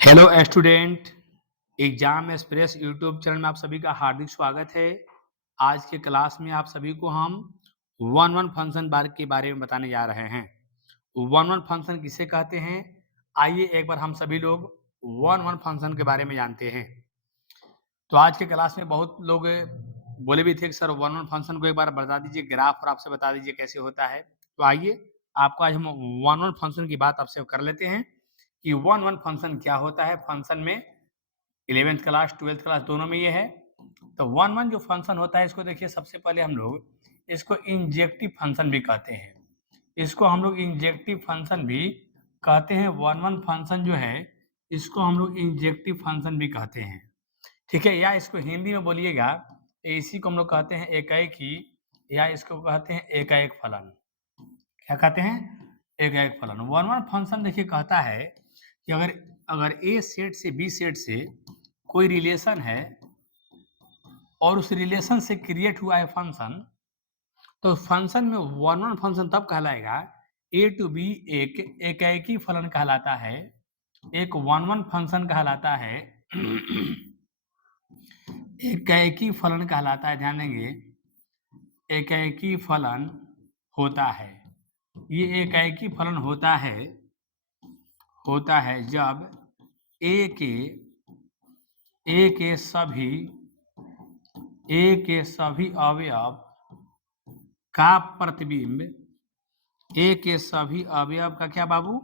Hello student, exam express YouTube channel में आप सभी का हार्दिक स्वागत है। आज के क्लास में आप सभी को हम वन वन फंक्शन बार के बारे में बताने जा रहे हैं। वन वन फंक्शन किसे कहते हैं, आइए एक बार हम सभी लोग वन वन फंक्शन के बारे में जानते हैं। तो आज के क्लास में बहुत लोग बोले भी थे कि सर वन वन फंक्शन को एक बार बता दीजिए, ग्राफ और आपसे बता दीजिए कैसे होता है। तो आइए आपको आज हम वन वन फंक्शन की बात आपसे कर लेते हैं कि वन वन फंक्शन क्या होता है। फंक्शन में 11th क्लास 12th क्लास दोनों में ये है। तो वन वन जो फंक्शन होता है इसको देखिए, सबसे पहले हम लोग इसको इंजेक्टिव फंक्शन भी कहते हैं। इसको हम लोग इंजेक्टिव फंक्शन भी कहते हैं। वन वन फंक्शन जो है इसको हम लोग इंजेक्टिव फंक्शन भी कहते हैं, ठीक है। या इसको हिंदी में बोलिएगा, इसी को हम लोग कहते हैं एकाएकी, या इसको कहते हैं एकाएक फलन। क्या कहते हैं? एकाएक फलन। वन वन फंक्शन देखिए कहता है कि अगर अगर ए सेट से बी सेट से कोई रिलेशन है और उस रिलेशन से क्रिएट हुआ है फंक्शन, तो फंक्शन में वन वन फंक्शन तब कहलाएगा ए टू बी एक एकाएकी फलन कहलाता है, एक वन वन फंक्शन कहलाता है। एकाएकी फलन कहलाता है, ध्यान देंगे, एकाएकी फलन होता है। ये एकाएकी फलन होता है जब ए के सभी अवयव का प्रतिबिंब, ए के सभी अवयव का क्या बाबू,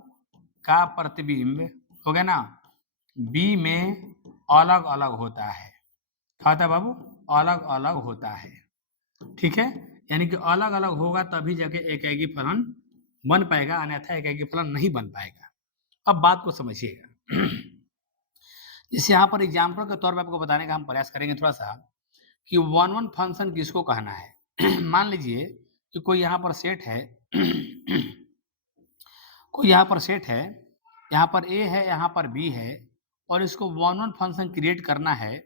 का प्रतिबिंब हो गया ना, बी में अलग अलग होता है। क्या होता है बाबू? अलग अलग होता है, ठीक है। यानी कि अलग अलग होगा तभी जाके एकाएकी फलन बन पाएगा, अन्यथा एकाएकी फलन नहीं बन पाएगा। अब बात को समझिएगा। जैसे यहाँ पर एग्जाम्पल के तौर पे आपको बताने का हम प्रयास करेंगे थोड़ा सा कि वन वन फंक्शन किसको कहना है। मान लीजिए कि कोई यहाँ पर सेट है, कोई यहाँ पर सेट है, यहाँ पर ए है, यहाँ पर बी है, और इसको वन वन फंक्शन क्रिएट करना है।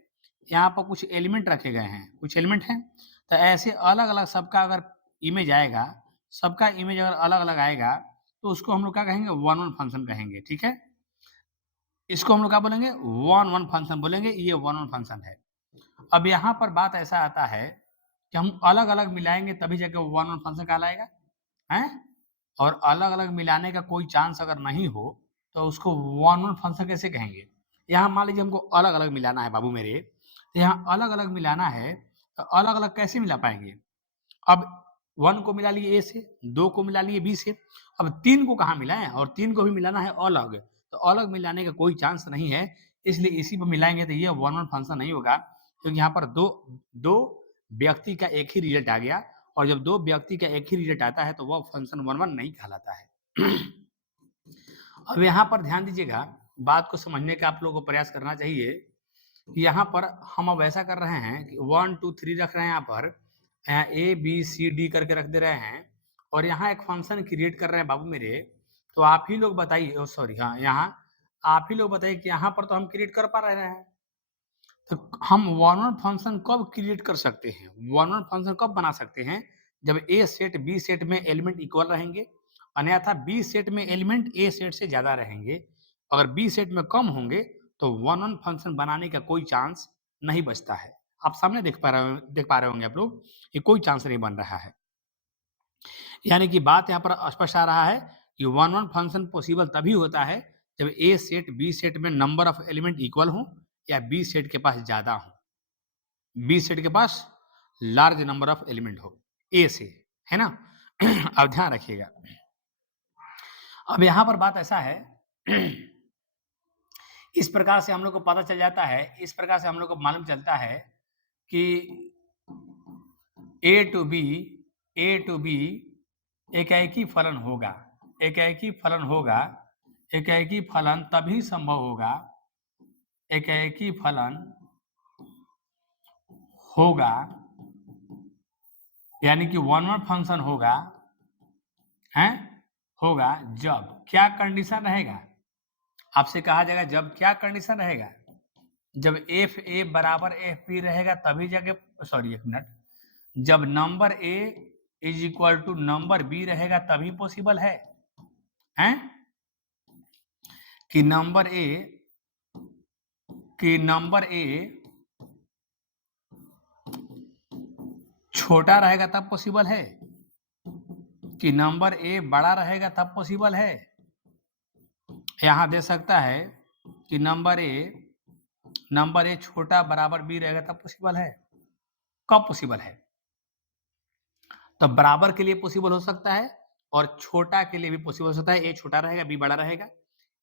यहाँ पर कुछ एलिमेंट रखे गए हैं, कुछ एलिमेंट हैं, तो ऐसे अलग अलग सबका अगर इमेज आएगा, सबका इमेज अगर अलग अलग आएगा तो उसको हम लोग क्या कहेंगे? वन वन फंक्शन कहेंगे, ठीक है। इसको हम लोग क्या बोलेंगे? वन वन फंक्शन बोलेंगे, ये वन वन फंक्शन है। अब यहाँ पर बात ऐसा आता है कि हम अलग अलग मिलाएंगे तभी जाके वन वन फंक्शन कहलाएगा, हैं? और अलग अलग मिलाने का कोई चांस अगर नहीं हो तो उसको वन वन फंक्शन कैसे कहेंगे? यहाँ मान लीजिए हमको अलग अलग मिलाना है बाबू मेरे, तो यहाँ अलग अलग मिलाना है, तो अलग अलग कैसे मिला पाएंगे? अब 1 को मिला लिए ए से, 2 को मिला लिए बी से, अब 3 को कहाँ मिलाएं, और 3 को भी मिलाना है अलग, तो अलग मिलाने का कोई चांस नहीं है, इसलिए इसी पर मिलाएंगे तो ये वन वन फंक्शन नहीं होगा, क्योंकि यहाँ पर दो व्यक्ति का एक ही रिजल्ट आ गया, और जब दो व्यक्ति का एक ही रिजल्ट आता है तो वह फंक्शन वन वन नहीं कहलाता है। अब यहाँ पर ध्यान दीजिएगा, बात को समझने का आप लोगों को प्रयास करना चाहिए कि यहाँ पर हम अब ऐसा कर रहे हैं कि 1 2 3 रख रहे हैं, यहाँ पर ए बी सी डी करके रख दे रहे हैं, और यहाँ एक फंक्शन क्रिएट कर रहे हैं बाबू मेरे। तो आप ही लोग बताइए, सॉरी, हाँ, यहाँ आप ही लोग बताइए कि यहाँ पर तो हम क्रिएट कर पा रहे हैं, तो हम वन वन फंक्शन कब क्रिएट कर सकते हैं, वन वन फंक्शन कब बना सकते हैं? जब ए सेट बी सेट में एलिमेंट इक्वल रहेंगे, अन्यथा बी सेट में एलिमेंट ए सेट से ज्यादा रहेंगे। अगर बी सेट में कम होंगे तो वन वन फंक्शन बनाने का कोई चांस नहीं बचता है। आप सामने देख पा रहे होंगे आप लोग, ये कोई चांस नहीं बन रहा है। यानी कि बात यहाँ पर स्पष्ट आ रहा है कि वन वन फंक्शन पॉसिबल तभी होता है जब ए सेट बी सेट में नंबर ऑफ एलिमेंट इक्वल हो, या बी सेट के पास ज्यादा हो, बी सेट के पास लार्ज नंबर ऑफ एलिमेंट हो ए से, है ना। अब ध्यान रखिएगा, अब यहां पर बात ऐसा है, इस प्रकार से हम लोग को पता चल जाता है, इस प्रकार से हम लोग को मालूम चलता है कि ए टू बी एकाएकी फलन होगा, एकाएकी फलन होगा, एकाएकी फलन तभी संभव होगा, एकाएकी फलन होगा, यानी कि वन वन फंक्शन होगा, हैं, होगा जब क्या कंडीशन रहेगा? आपसे कहा जाएगा जब क्या कंडीशन रहेगा? जब एफ ए बराबर एफ बी रहेगा तभी जाके, सॉरी एक मिनट, जब number A is equal to number B रहेगा तभी पॉसिबल है, हैं? कि नंबर ए कि नंबर ए छोटा रहेगा तब पॉसिबल है, कि नंबर ए बड़ा रहेगा तब पॉसिबल है। यहां दे सकता है कि नंबर ए छोटा बराबर बी रहेगा तब पॉसिबल है। कब पॉसिबल है? तो बराबर के लिए पॉसिबल हो सकता है और छोटा के लिए भी पॉसिबल हो सकता है। ए छोटा रहेगा, बी बड़ा रहेगा।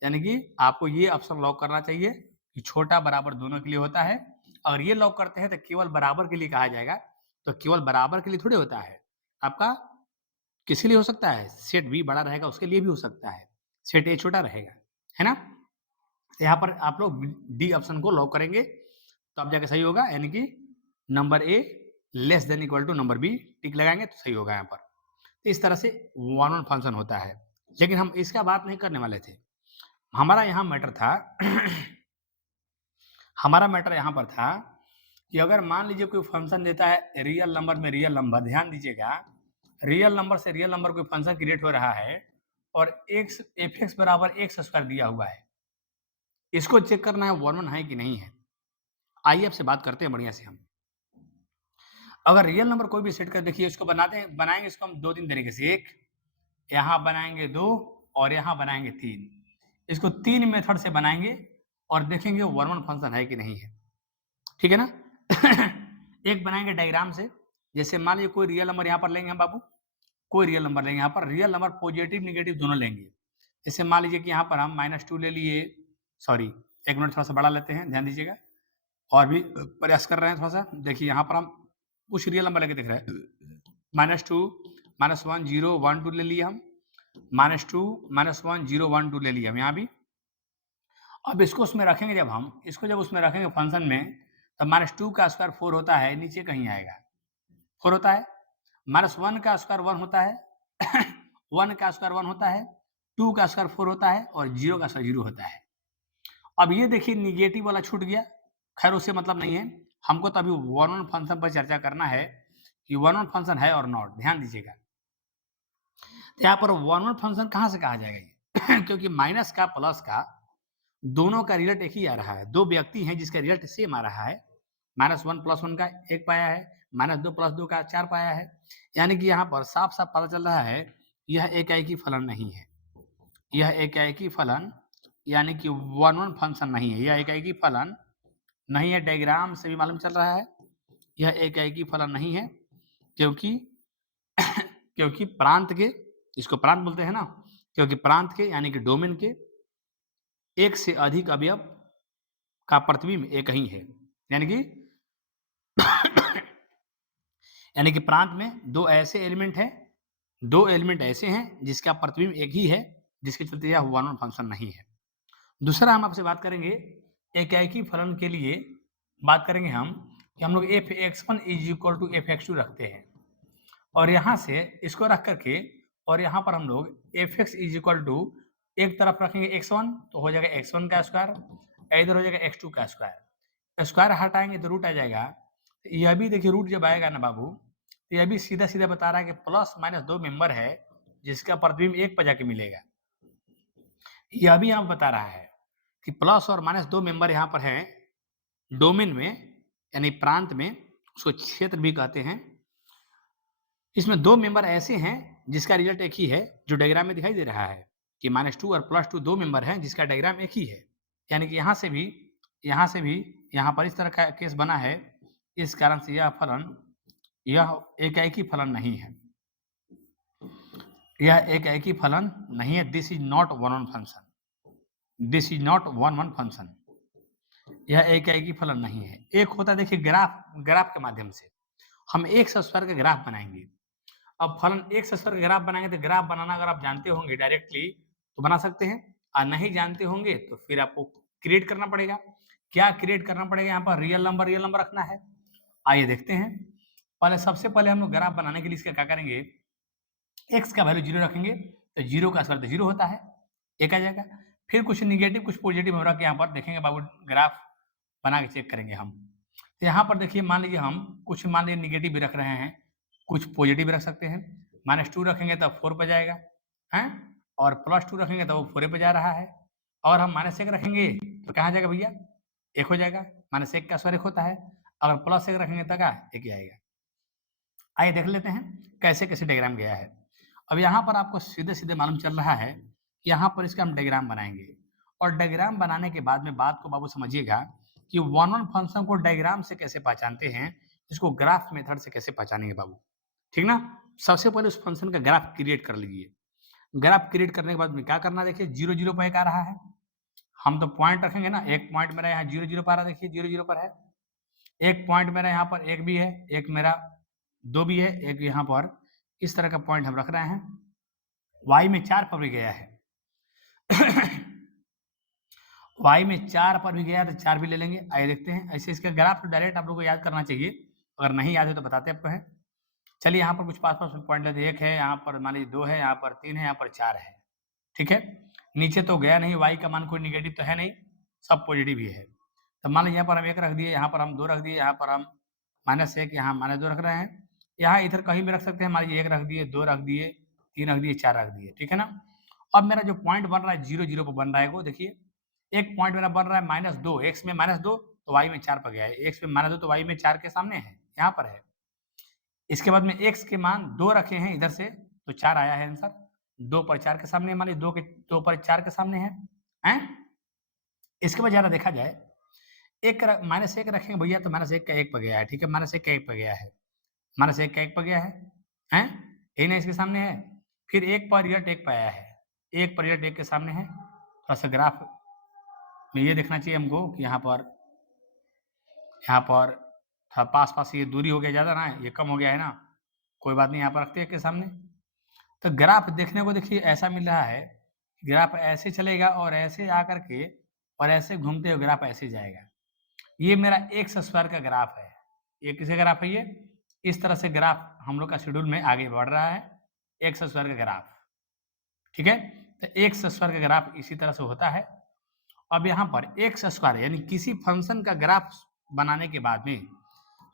यानी कि आपको ये ऑप्शन लॉक करना चाहिए कि छोटा बराबर दोनों के लिए होता है। अगर ये लॉक करते हैं तो केवल बराबर के लिए कहा जाएगा, तो केवल बराबर के लिए थोड़ी होता है। आपका किसी लिए हो सकता है, सेट बी बड़ा रहेगा उसके लिए भी हो सकता है, सेट ए छोटा रहेगा, है ना? यहाँ पर आप लोग डी ऑप्शन को लॉक करेंगे तो अब जाके सही होगा, यानी कि number A less than equal to number B tick लगाएंगे तो सही होगा यहाँ पर। तो इस तरह से वन वन फंक्शन होता है, लेकिन हम इसका बात नहीं करने वाले थे। हमारा यहाँ मैटर था हमारा मैटर यहाँ पर था कि अगर मान लीजिए कोई फंक्शन देता है रियल नंबर में रियल नंबर, ध्यान दीजिएगा, रियल नंबर से रियल नंबर कोई फंक्शन क्रिएट हो रहा है और एक्स एफ एक्स बराबर एक्स स्क्वायर दिया हुआ है, इसको चेक करना है वन वन है कि नहीं है। आइए आपसे बात करते हैं बढ़िया से हम। अगर रियल नंबर कोई भी सेट कर देखिए, इसको बनाएंगे इसको हम दो तीन तरीके से। एक यहाँ बनाएंगे, दो और यहाँ बनाएंगे तीन। इसको तीन मेथड से बनाएंगे और देखेंगे वन वन फंक्शन है कि नहीं है, ठीक है ना? एक बनाएंगे डायग्राम से, जैसे मान लीजिए कोई रियल नंबर यहाँ पर लेंगे हम बाबू, कोई रियल नंबर लेंगे, यहाँ पर रियल नंबर पॉजिटिव निगेटिव दोनों लेंगे। जैसे मान लीजिए कि यहाँ पर हम -2 ले लिए, सॉरी एक मिनट थोड़ा सा बड़ा लेते हैं, ध्यान दीजिएगा, और भी प्रयास कर रहे हैं थोड़ा सा। देखिए यहाँ पर हम कुछ रियल नंबर लेके देख रहे हैं, -2 -1 0 1 2 ले लिए हम, -2 -1 0 1 2 ले लिए हम यहाँ भी। अब इसको उसमें रखेंगे, जब हम इसको जब उसमें रखेंगे फंक्शन में, तो -2 का स्क्वायर 4 होता है, नीचे कहीं आएगा 4 होता है, -1 का स्क्वायर 1 होता है, 1 का स्क्वायर 1 होता है, 2 का स्क्वायर 4 होता है और 0 का स्क्वायर 0 होता है। अब ये देखिए निगेटिव वाला छूट गया, खैर उससे मतलब नहीं है, हमको तो अभी वन वन फंक्शन पर चर्चा करना है कि वन वन फंक्शन है और नॉट। ध्यान दीजिएगा, तो यहाँ पर वन वन फंक्शन कहाँ से कहा जाएगा ये? क्योंकि माइनस का प्लस का दोनों का रिजल्ट एक ही आ रहा है, दो व्यक्ति हैं जिसका रिजल्ट सेम आ रहा है, -1 + 1 का 1 पाया है, -2 + 2 का 4 पाया है, यानी कि यहाँ पर साफ साफ पता चल रहा है यह एकाएकी फलन नहीं है, यह एकाएकी फलन यानी कि वन वन फंक्शन नहीं है, यह एकाएकी फलन नहीं है। डायग्राम से भी मालूम चल रहा है यह एकाएकी फलन नहीं है, क्योंकि क्योंकि प्रांत के, इसको प्रांत बोलते हैं ना, क्योंकि प्रांत के यानी कि डोमेन के एक से अधिक अवयव का प्रतिबिंब एक ही है, यानी कि यानी कि प्रांत में दो ऐसे एलिमेंट हैं, दो एलिमेंट ऐसे हैं जिसका प्रतिबिंब एक ही है, जिसके चलते यह वन वन फंक्शन नहीं है। दूसरा हम आपसे बात करेंगे एकाएकी फलन के लिए, बात करेंगे हम कि हम लोग f(x1) = f(x2) रखते हैं और यहाँ से इसको रख करके और यहाँ पर हम लोग f(x) = एक तरफ रखेंगे x1 तो हो जाएगा x1 का स्क्वायर, इधर हो जाएगा x2 का स्क्वायर, स्क्वायर हटाएंगे तो रूट आ जाएगा। यह भी देखिए रूट जब आएगा ना बाबू, तो यह भी सीधा सीधा बता रहा है कि प्लस माइनस दो मेंबर है जिसका प्रतिबिंब एक पर जाके मिलेगा। यह भी यहाँ बता रहा है कि प्लस और माइनस दो मेंबर यहाँ पर हैं डोमेन में, यानी प्रांत में, उसको क्षेत्र भी कहते हैं। इसमें दो मेंबर ऐसे हैं जिसका रिजल्ट एक ही है, जो डायग्राम में दिखाई दे रहा है कि -2 और +2 दो मेंबर हैं जिसका डायग्राम एक ही है, यानी कि यहाँ से भी यहाँ पर इस तरह का केस बना है, इस कारण से यह एकाएकी फलन नहीं है, यह एकाएकी फलन नहीं है। This is not one one function, this is not one one function, यह एकाएकी फलन नहीं है। एक होता है देखिए ग्राफ के माध्यम से हम एक स्क्वायर का ग्राफ बनाएंगे। अब फलन एक स्क्वायर का ग्राफ बनाएंगे तो ग्राफ बनाना अगर आप जानते होंगे डायरेक्टली तो बना सकते हैं, और नहीं जानते होंगे तो फिर आपको क्रिएट करना पड़ेगा। क्या क्रिएट करना पड़ेगा? यहाँ पर रियल नंबर रखना है। आइए देखते हैं। पहले सबसे पहले हम लोग ग्राफ बनाने के लिए इसका क्या करेंगे, x का वैल्यू 0 रखेंगे तो 0 का स्क्वायर तो 0 होता है, एक आ जाएगा। फिर कुछ निगेटिव कुछ पॉजिटिव हम रख के यहाँ पर देखेंगे बाबू, ग्राफ बना के चेक करेंगे हम। तो यहाँ पर देखिए मान लीजिए हम कुछ मान लीजिए निगेटिव भी रख रहे हैं, कुछ पॉजिटिव भी रख सकते हैं। -2 रखेंगे तब 4 पे जाएगा हैं, और +2 रखेंगे तो वो 4 पे जा रहा है, और हम -1 रखेंगे तो कहाँ जाएगा भैया, 1 हो जाएगा, -1 का स्क्वायर 1 होता है, अगर +1 रखेंगे तो क्या 1 ही आएगा। आइए देख लेते हैं कैसे-कैसे डायग्राम गया है। अब यहाँ पर आपको सीधे-सीधे मालूम चल रहा है, यहाँ पर इसका हम डायग्राम बनाएँगे और डायग्राम बनाने के बाद में बात को बाबू समझिएगा कि वन-वन फंक्शन को डायग्राम से कैसे पहचानते हैं, इसको ग्राफ मेथड से कैसे पहचानेंगे बाबू, ठीक ना? सबसे पहले उस फंक्शन का ग्राफ क्रिएट कर लीजिए। ग्राफ क्रिएट करने के बाद में क्या करना है देखिए 0, 0 पे 1 आ रहा है। हम तो पॉइंट रखेंगे ना, एक पॉइंट मेरा यहाँ 0, 0 पर आ रहा है देखिए 0, 0 पर है। एक पॉइंट मेरा यहाँ पर 1 भी है, एक मेरा 2 भी है, एक यहाँ पर इस तरह का पॉइंट हम रख रहे हैं। y में 4 पर भी गया है। y में 4 पर भी गया है तो 4 भी ले लेंगे। आइए देखते हैं। ऐसे इसका ग्राफ तो डायरेक्ट आप लोगों को याद करना चाहिए। अगर नहीं याद है तो बताते आपको हैं। चलिए यहाँ पर कुछ पास-पास पॉइंट लेते हैं। 1 है, यहाँ पर मान लीजिए 2 है, यहाँ पर 3 है, यहाँ पर 4 है। ठीक है? नीचे तो गया नहीं, y का मान कोई नेगेटिव तो है नहीं, सब पॉजिटिव ही है। तो मान लीजिए यहाँ पर हम 1 रख दिए, यहाँ पर हम 2 रख दिए, यहाँ पर हम -1 यहाँ -2 रख रहे हैं। यहाँ इधर कहीं भी रख सकते हैं। मान लीजिए 1 रख दिए, 2 रख दिए, 3 रख दिए, 4 रख दिए। ठीक है ना? अब मेरा जो पॉइंट बन रहा है 0, 0 पे बन रहा है वो देखिए। एक पॉइंट मेरा बन रहा है -2, x में -2 तो y में 4 पर गया है। x में -2 तो y में 4 के सामने है, यहाँ पर है। इसके बाद में x के मान 2 रखे हैं इधर से तो 4 आया है आंसर। 2 पर 4 के सामने मान लीजिए 2 पर 4 के सामने है। हैं? इसके बाद ज़रा देखा जाए, -1 रखेंगे भैया तो -1 का 1 पर गया है, ठीक है? -1 का 1 पर गया है, -1 का 1 पर गया है, हैं? यही ना इसके सामने है। फिर 1 पर रिजल्ट 1 पे आया है, 1 पर रिजल्ट 1 के सामने है। थोड़ा-सा ग्राफ में ये देखना चाहिए हमको कि यहाँ पर थोड़ा पास-पास ये दूरी हो गया ज़्यादा ना, ये कम हो गया है ना, कोई बात नहीं यहाँ पर रखते हैं 1 के सामने। तो ग्राफ देखने को देखिए ऐसा मिल रहा है, ग्राफ ऐसे चलेगा और ऐसे आकर के और ऐसे घूमते हुए ग्राफ ऐसे जाएगा। ये मेरा एक्स स्क्वायर का ग्राफ है। ये किसका ग्राफ है ये? इस तरह से ग्राफ हम लोग का शेड्यूल में आगे बढ़ रहा है, एक्स स्क्वायर का ग्राफ। ठीक है? तो एक्स स्क्वायर का ग्राफ इसी तरह से होता है। अब यहाँ पर एक्स स्क्वायर यानी किसी फंक्शन का ग्राफ बनाने के बाद में,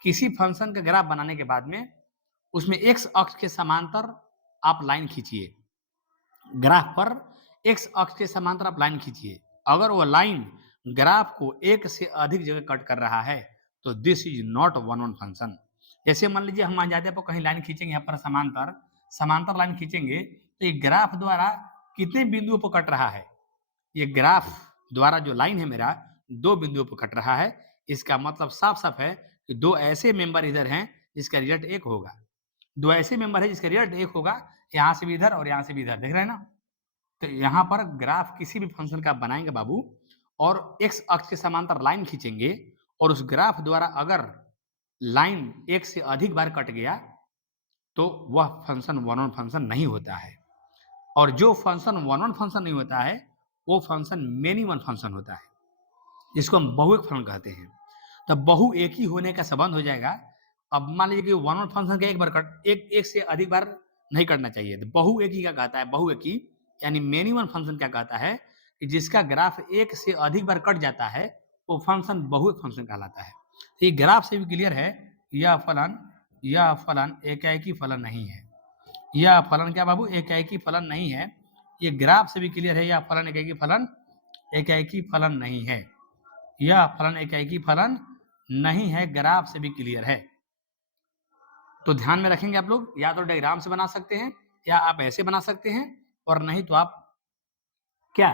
किसी फंक्शन का ग्राफ बनाने के बाद में उसमें एक्स अक्ष के समांतर आप लाइन खींचिए। ग्राफ पर एक्स अक्ष के समांतर आप लाइन खींचिए। अगर वो लाइन ग्राफ को एक से अधिक जगह कट कर रहा है तो this is not one one function. जैसे मान लीजिए हम आजादे पर कहीं लाइन खींचेंगे, यहाँ पर समांतर समांतर लाइन खींचेंगे तो ये ग्राफ द्वारा कितने बिंदुओं पर कट रहा है? ये ग्राफ द्वारा जो लाइन है मेरा 2 बिंदुओं पर कट रहा है। इसका मतलब साफ-साफ है कि 2 ऐसे मेंबर इधर हैं जिसका रिजल्ट 1 होगा। 2 ऐसे मेंबर है जिसका रिजल्ट 1 होगा, यहाँ से भी इधर और यहाँ से भी इधर, देख रहे हैं ना? तो यहाँ पर ग्राफ किसी भी फंक्शन का आप बनाएँगे बाबू और एक्स अक्ष के समांतर लाइन खींचेंगे और उस ग्राफ द्वारा अगर लाइन 1 से अधिक बार कट गया, तो वह फंक्शन वन ऑन फंक्शन नहीं होता है। और जो फंक्शन वन ऑन फंक्शन नहीं होता है, वो फंक्शन मेनी वन फंक्शन होता है, जिसको हम बहुएक फंक्शन कहते हैं। तो बहुएकी होने का संबंध हो जाएगा। अब मान लीजिए कि वन ऑन फंक्शन का एक से अधिक बार नहीं करना चाहिए। तो बहुएकी क्या कहता है? बहुएकी यानी मेनी वन फंक्शन क्या कहता है कि जिसका ग्राफ 1 से अधिक बार कट जाता है, वो फंक्शन बहुएक फंक्शन कहलाता है। तो ये ग्राफ से भी क्लियर है, यह फलन एकाएकी फलन नहीं है। यह फलन क्या बाबू? एकाएकी फलन नहीं है। ये ग्राफ से भी क्लियर है, यह फलन एकाएकी फलन नहीं है। यह फलन एकाएकी फलन नहीं है, ग्राफ से भी क्लियर है। तो ध्यान में रखेंगे आप लोग, या तो डायग्राम से बना सकते हैं या आप ऐसे बना सकते हैं, और नहीं तो आप क्या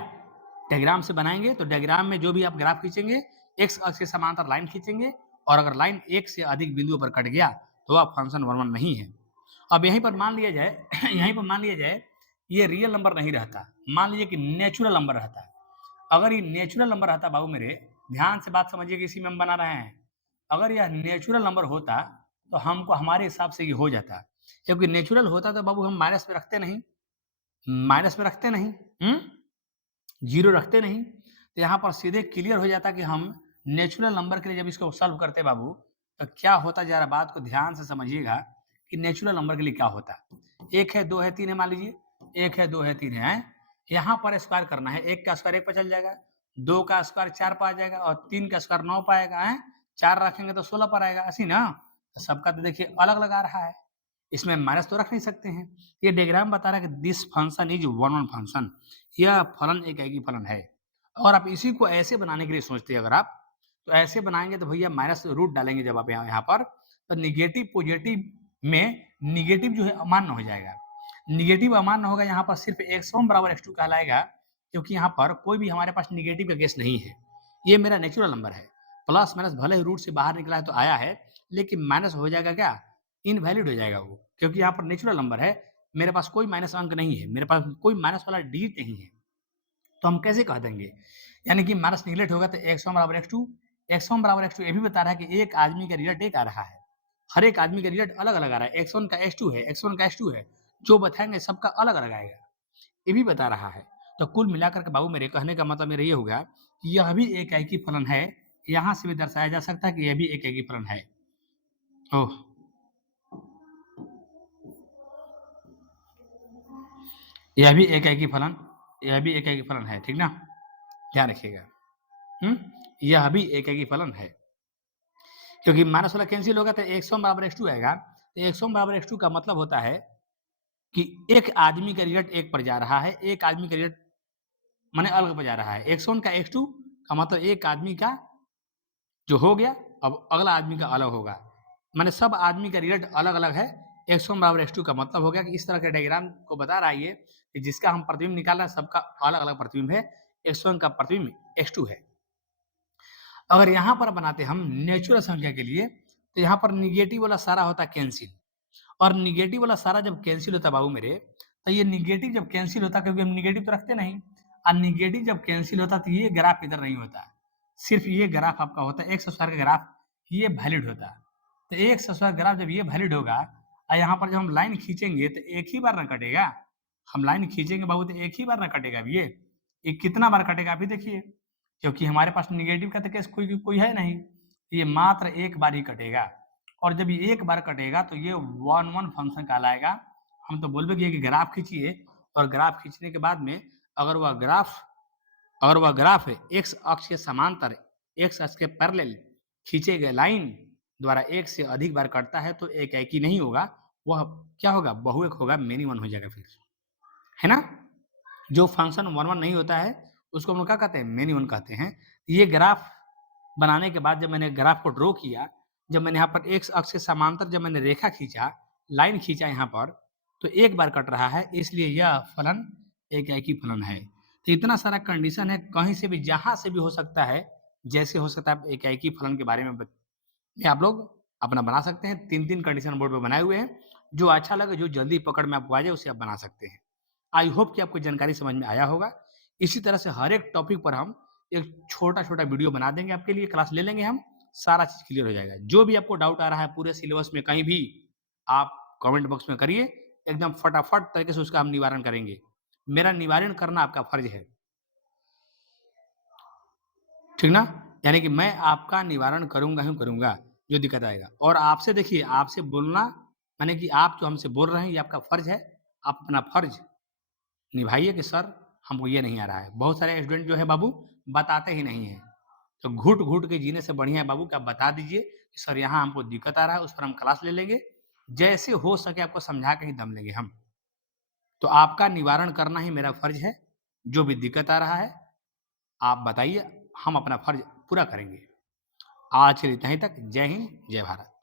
डायग्राम से बनाएंगे तो डायग्राम में जो भी आप ग्राफ खींचेंगे, एक्स अक्ष के समांतर लाइन खींचेंगे और अगर लाइन 1 से अधिक बिंदुओं पर कट गया तो वह फंक्शन वन वन नहीं है। अब यहीं पर मान लिया जाए यहीं पर मान लिया जाए ये रियल नंबर नहीं रहता, मान लीजिए कि नेचुरल नंबर रहता। अगर ये नेचुरल नंबर रहता बाबू मेरे, ध्यान से बात समझिए कि इसी में हम बना रहे हैं। अगर यह नेचुरल नंबर होता तो हमको हमारे हिसाब से ये हो जाता, क्योंकि नेचुरल होता तो बाबू हम माइनस में रखते नहीं, जीरो रखते नहीं। तो यहाँ पर सीधे क्लियर हो जाता कि हम नेचुरल नंबर के लिए जब इसको सॉल्व करते बाबू तो क्या होता, जरा बात को ध्यान से समझिएगा कि नेचुरल नंबर के लिए क्या होता। 1 है, 2 है, 3 है, मान लीजिए 1 है, 2 है, 3 है। यहाँ पर स्क्वायर करना है, 1 का स्क्वायर 1 पर चल जाएगा, 2 का स्क्वायर 4 पर आ जाएगा और 3 का स्क्वायर 9 पर आएगा है। 4 रखेंगे तो 16 पर आएगा, ऐसी ना। तो सबका तो देखिए अलग अलग आ रहा है, इसमें माइनस तो रख नहीं सकते हैं। ये डायग्राम बता रहा है कि this function is one one function, यह फलन एकाएकी फलन है। और आप इसी को ऐसे बनाने के लिए सोचते हैं अगर आप, तो ऐसे बनाएँगे तो भैया माइनस रूट डालेंगे जब आप यहाँ पर, तो नेगेटिव पॉजिटिव में नेगेटिव जो है अमान्य हो जाएगा। नेगेटिव अमान्य होगा, यहाँ पर सिर्फ x1 बराबर x2 कहलाएगा, क्योंकि यहाँ पर कोई भी हमारे पास नेगेटिव का केस नहीं है। ये मेरा नेचुरल नंबर है। प्लस माइनस भले ही रूट से बाहर निकला है तो आया है, लेकिन माइनस हो जाएगा क्या? इनवैलिड हो जाएगा वो, क्योंकि यहाँ पर नेचुरल नंबर है, मेरे पास कोई माइनस अंक नहीं है, मेरे पास कोई माइनस वाला डिजिट नहीं है। तो हम कैसे कह देंगे? यानी कि माइनस निगलेक्ट होगा तो x1 बराबर x2, x1 बराबर x2 ये भी बता रहा है कि एक आदमी का रिजल्ट एक आ रहा है। हर एक आदमी का रिजल्ट अलग-अलग आ रहा है। x1 का x2 है, x1 का x2 है। जो बताएँगे सबका अलग-अलग आएगा। ये भी बता रहा है। तो कुल मिलाकर के बाबू मेरे कहने का मतलब मेरा ये हो गया कि यह भी एकाएकी फलन है। यहाँ से भी दर्शाया जा सकता है कि यह भी एकाएकी फलन है। ओह! यह भी एकाएकी फलन है, ठीक ना? ध्यान रखिएगा। हुँ? यह भी एकाएकी फलन है। क्योंकि माइनस वाला कैंसल होगा तो x1 बराबर x2 आएगा। तो x1 बराबर x2 का मतलब होता है कि एक आदमी का रिजल्ट एक पर जा रहा है, एक आदमी का रिजल्ट माने अलग पर जा रहा है। x1 का x2 का मतलब एक आदमी का जो हो गया, अब अगला आदमी का अलग होगा। माने सब आदमी का रिजल्ट अलग-अलग है। x1 बराबर x2 का मतलब हो गया कि इस तरह के डायग्राम को बता रहा है ये कि जिसका हम प्रतिबिंब निकाल रहे हैं सबका अलग-अलग प्रतिबिंब है। x1 का प्रतिबिंब x2 है। अगर यहाँ पर बनाते हम नेचुरल संख्या के लिए, तो यहाँ पर नेगेटिव वाला सारा होता है कैंसिल, और नेगेटिव वाला सारा जब कैंसिल होता है बाबू मेरे, तो ये नेगेटिव जब कैंसिल होता है, क्योंकि हम नेगेटिव तो रखते नहीं, और नेगेटिव जब कैंसिल होता है तो ये ग्राफ इधर नहीं होता, सिर्फ ये ग्राफ आपका होता है एक्स स्क्वायर का ग्राफ, ये वैलिड होता है। तो एक्स स्क्वायर ग्राफ जब ये वैलिड होगा और यहाँ पर जब हम लाइन खींचेंगे तो एक ही बार ना कटेगा। हम लाइन खींचेंगे बाबू तो एक ही बार ना कटेगा। ये कितना बार कटेगा अभी देखिए, क्योंकि हमारे पास नेगेटिव का तो केस कोई कोई है नहीं, ये मात्र एक बार ही कटेगा। और जब ये एक बार कटेगा तो ये वन वन फंक्शन कहलाएगा। हम तो बोलबे किए कि ग्राफ खींचिए, और ग्राफ खींचने के बाद में अगर वह ग्राफ एक्स अक्ष के समांतर, एक्स अक्ष के पैरेलल खींचे गए लाइन द्वारा एक से अधिक बार कटता है तो एकाएकी नहीं होगा, वह क्या होगा? बहुएक होगा, मेनी वन हो जाएगा फिर, है ना? जो फंक्शन वन वन नहीं होता है उसको हम लोग क्या कहते हैं? मेनी वन कहते हैं। ये ग्राफ बनाने के बाद जब मैंने ग्राफ को ड्रॉ किया, जब मैंने यहाँ पर एक्स अक्ष के समांतर जब मैंने रेखा खींचा, लाइन खींचा यहाँ पर, तो एक बार कट रहा है, इसलिए यह फलन एकाएकी फलन है। तो इतना सारा कंडीशन है, कहीं से भी जहाँ से भी हो सकता है, जैसे हो सकता है एकाएकी फलन के बारे में आप लोग अपना बना सकते हैं। 3-3 कंडीशन बोर्ड पे बनाए हुए हैं, जो अच्छा लगे, जो जल्दी पकड़ में आपको आ जाए उसे आप बना सकते हैं। आई होप कि आपको जानकारी समझ में आया होगा। इसी तरह से हर एक टॉपिक पर हम एक छोटा-छोटा वीडियो बना देंगे आपके लिए, क्लास ले लेंगे हम, सारा चीज़ क्लियर हो जाएगा। जो भी आपको डाउट आ रहा है पूरे सिलेबस में कहीं भी, आप कमेंट बॉक्स में करिए, एकदम फटाफट तरीके से उसका हम निवारण करेंगे। मेरा निवारण करना आपका फर्ज है। ठीक ना? यानी कि मैं आपका निवारण करूँगा ही करूँगा, जो दिक्कत आएगा। और आपसे देखिए, आपसे बोलना माने कि आप जो हमसे बोल रहे हैं, ये आपका फर्ज है। आप अपना फर्ज निभाइए कि सर हमको ये नहीं आ रहा है। बहुत सारे स्टूडेंट जो है बाबू बताते ही नहीं हैं। तो घुट-घुट के जीने से बढ़िया है बाबू कि आप बता दीजिए कि सर यहाँ हमको दिक्कत आ रहा है, उस पर हम क्लास ले लेंगे। जैसे हो सके आपको समझा के ही दम लेंगे हम। तो आपका निवारण करना ही मेरा फर्ज है। जो भी दिक्कत आ रहा है, आप बताइए, हम अपना फर्ज पूरा करेंगे। आज के लिए इतना ही तक। जय हिंद, जय भारत।